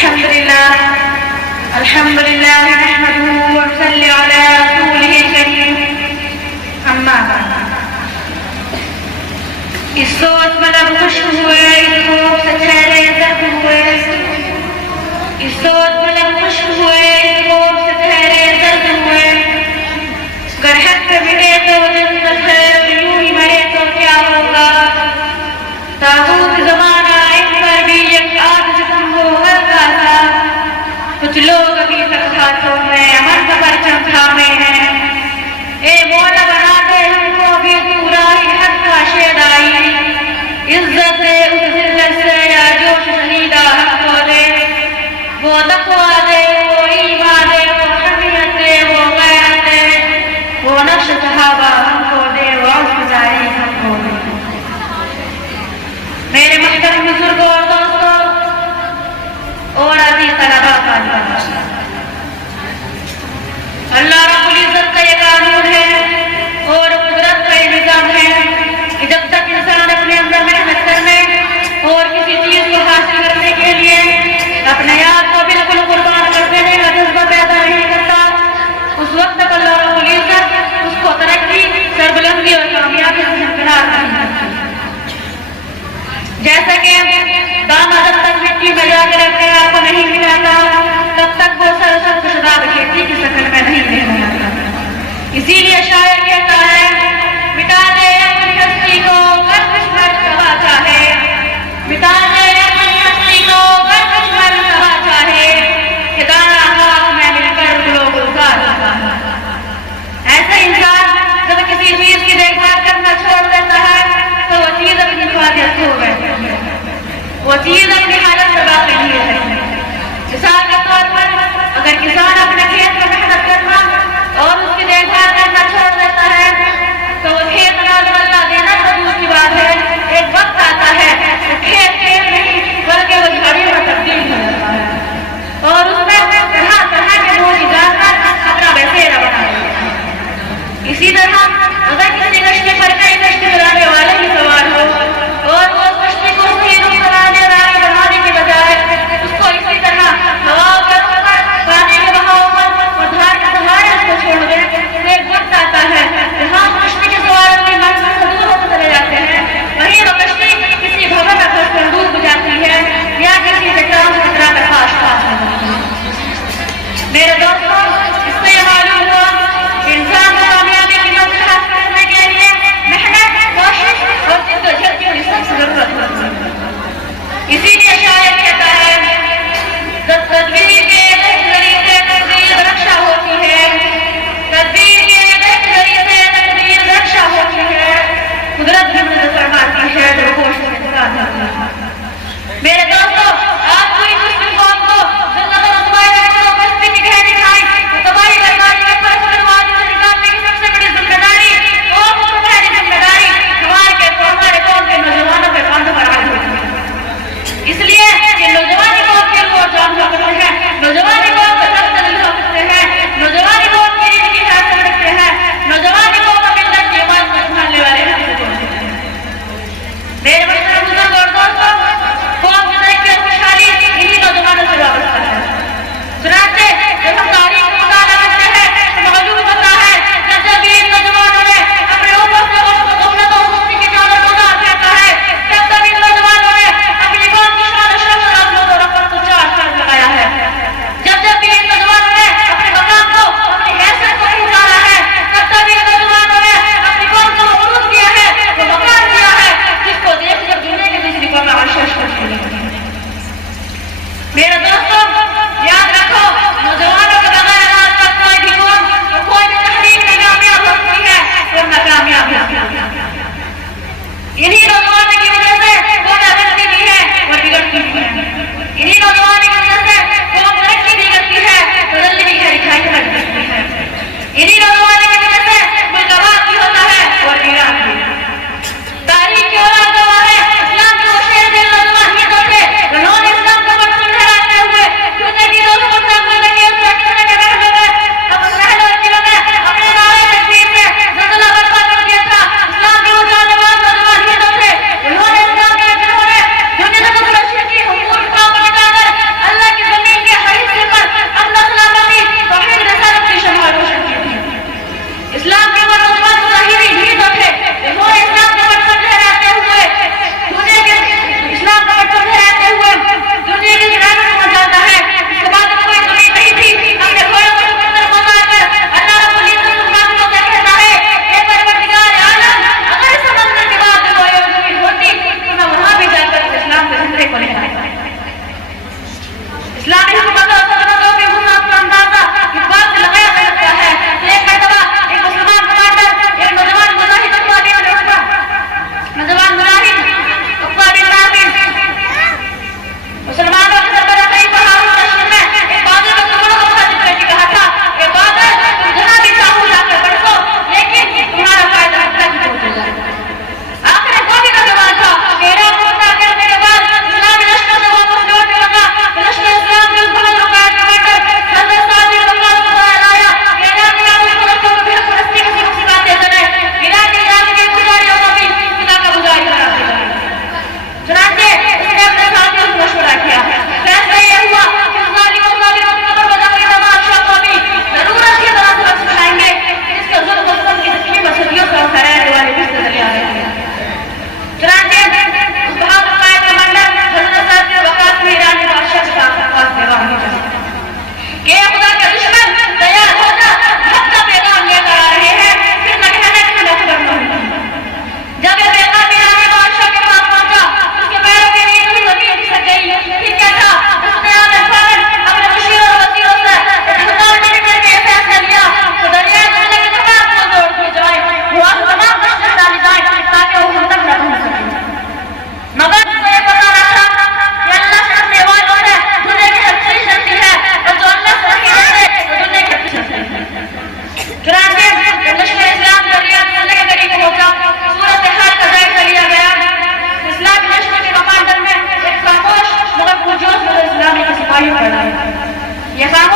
अल्हम्दुलिल्लाह नहमदुहु व नसल्ली अला रसूलिहिल करीम। अम्मा बाद। इस सोच मतलब खुश हुए, इस खूब से ठहरे दर्द हुए, इस सोच मतलब खुश हुए, इस खूब से ठहरे दर्द हुए। अगर हक पे मिटे तो जन्नत है, यूं ही मरे तो क्या होगा। ताबूत ज़माना इन पर भी एक आग जिस्म होगा खासा। कुछ लोग अभी तक हाथों में अमन का परचम थामे हैं। ए मौला बना दे हमको भी पूरा ही हक का शेदाई। इज्जत दे उस जिल्लत से या जोश शहीदा हमको दे। वो तक़वा दे, वो ईमान दे, वो हमीयत दे, वो गैरत दे, वो नक्श सहाबा हमको दे, वो औज़ हमको दे। मेरे मुहतरम बुजुर्गों और दोस्तों और अज़ीज़ तलबा अल्लाह रब्बुल इज़्ज़त का ये कानून है और कुदरत का ये निज़ाम है कि जब तक इंसान अपने अंदर मेहनत करने और किसी चीज को हासिल करने के लिए अपने आप को बिल्कुल कुर्बान कर देने का जज्बा पैदा नहीं करता, उस वक्त तक अल्लाह रब्बुल इज़्ज़त उसको तरक्की, सरबुलंदी और कामयाबी से हमकिनार नहीं करती। जैसा कि दाना जब तक मिट्टी में जाकर अपने आप को नहीं मिलाता तब तक वो सरसब्ज़ शदाब खेती की शक्ल में नहीं मिलता। इसीलिए शायर कहता है, मिटा दे अपनी हस्ती को कर दुश्मन सवा चाहे, मिटा दे अपनी हस्ती को कर दुश्मन सवा चाहे, कि दाना खाक में मिलकर लोग उतार लगा। ऐसा इंसान जब किसी चीज की देखभाल करना छोड़ देता है तो वो चीज अपनी हिफाजत हो गई, वो चीज अपनी हालत में बाकी नहीं रहती। मिसाल के तौर पर अगर किसान अपने खेत में मेहनत करना और उसकी देखभाल करना छोड़ देता है तो वो खेत नाजवल्ला देना तो दूर की बात है, एक वक्त आता है तो खेत नहीं बल्कि वो झाड़ियों में तब्दील हो जाता है और उसमें तरह तरह के बोझ डालकर अपना बसेरा बना लेता है। इसी तरह अगर किसी कश्ती पर कई कश्ती चलाने वाले ही सवार हो और वो कश्ती को सही रुख बनाने की बजाय उसको इसी तरह हवा पर पानी के बहाव पर और धार के सहारे उसको छोड़ दे तो एक वक्त आता है जहाँ कश्ती के सवार अपनी मंजिल से दूर होते चले जाते हैं, वहीं वो कश्ती किसी भवन में फंसकर डूब जाती है या किसी चट्टान से टकरा कर पास हो जाती है। मेरे दोस्तों, इससे यह मालूम हुआ कि इंसान को कामयाबी की मंजिल हासिल करने के लिए मेहनत, कोशिश और जिद्दोजहद की सख्त जरूरत होती है। इसीलिए शायर कहता है, तदबीर के तकदीर से तकदीर रक्षा होती है, तदबीर के तकदीर से तकदीर रक्षा होती है, कुदरत भी मदद फरमाती है जो कोशिश में लगा जाती है। मेरे दोस्तों, आज पूरी मुस्लिम कौम को जन्नत और तुम्हारे को मस्ती की गहरी खाई तबाही बर्बादी के फर्ज बर्बादी से निकालने की सबसे बड़ी जिम्मेदारी और तुम्हारी जिम्मेदारी हमारे कौम के नौजवानों पे कंधों पर आई होती है। इसलिए कि नौजवानी कौम के लोग जान सकते हैं, नौजवानी कौम का दर्द दिल सकते हैं, नौजवानी कौम की जिंदगी हासिल रखते हैं, नौजवानी कौम मिल्लत के ईमान को संभालने वाले हैं। मेरे मुहतरम बुजुर्ग और दोस्तों, कौम की तरक्की और खुशहाली इन्हीं नौजवानों से वाबस्ता है। चुनांचे जब हम तारीख को मुताला करते हैं तो मालूम होता है कि जब इन नौजवानों ने अपने ऊपर से दौलत और खुशी की चादर को उतार फेंका है, तब इन नौजवानों ने अपनी कौम की शान और शौकत और अज़मत और रफ़्त को चार चांद लगाया है। जब इन नौजवानों ने अपने मकाम को, अपनी हैसियत को उतारा है, तब इन नौजवानों ने अपनी कौम को उरूज दिया है, वो मकाम दिया है जिसको देख कर दुनिया की दूसरी कौमें आशीष करती हैं। मेरे दोस्तों, याद रखो, नौजवानों के बगैर आज तक कोई भी कौम और कोई भी तहरीक नहीं कामयाब होती है और नाकामयाब होती है। इन्हीं नौजवानों की वजह से कौम बनती भी है और बिगड़ती भी है। इन्हीं नौजवानों की वजह से कौम तरक्की भी करती है तो जल्दी भी दिखाई पड़ती है। इन्हीं नौजवानों की वजह से कोई गवाह भी होता है और वीरान भी। तारीख की औलाद गवाह है, इस्लाम के वो शेर दिल नौजवान ही तो थे जिन्होंने इस्लाम को बरसों लहराते हुए जिंदगी दोस्तों से अपने लगे उस रखने के महलों में अपने नारे तकदीर में ज़लज़ला बर्पा कर दिया था। इस्लाम के वो जानवर नौजवान ही तो थे जिन्होंने इस्लाम के जिन्होंने दुनिया को खुशी की हुकूमत यथा